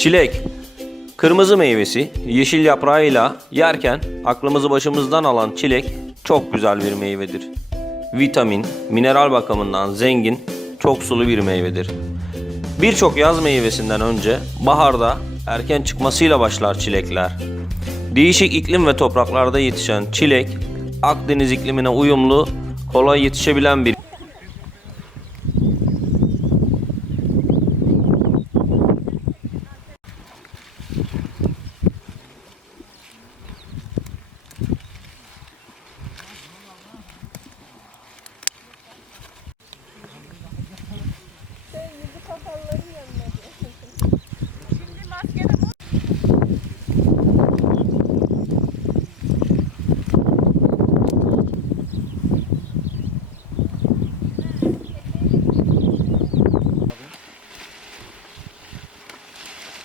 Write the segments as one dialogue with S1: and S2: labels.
S1: Çilek. Kırmızı meyvesi yeşil yaprağıyla yerken aklımızı başımızdan alan çilek çok güzel bir meyvedir. Vitamin, mineral bakımından zengin, çok sulu bir meyvedir. Birçok yaz meyvesinden önce baharda erken çıkmasıyla başlar çilekler. Değişik iklim ve topraklarda yetişen çilek, Akdeniz iklimine uyumlu, kolay yetişebilen bir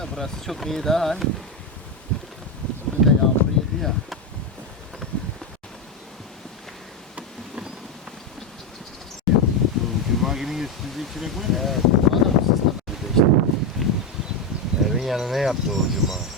S2: Çekme burası çok iyi daha. Bugün de yağmur yedi ya.
S3: Cuma günü çilek var ya.
S2: Evet. Bana bu sistem işte.
S3: Evin yanına yaptı o cuma.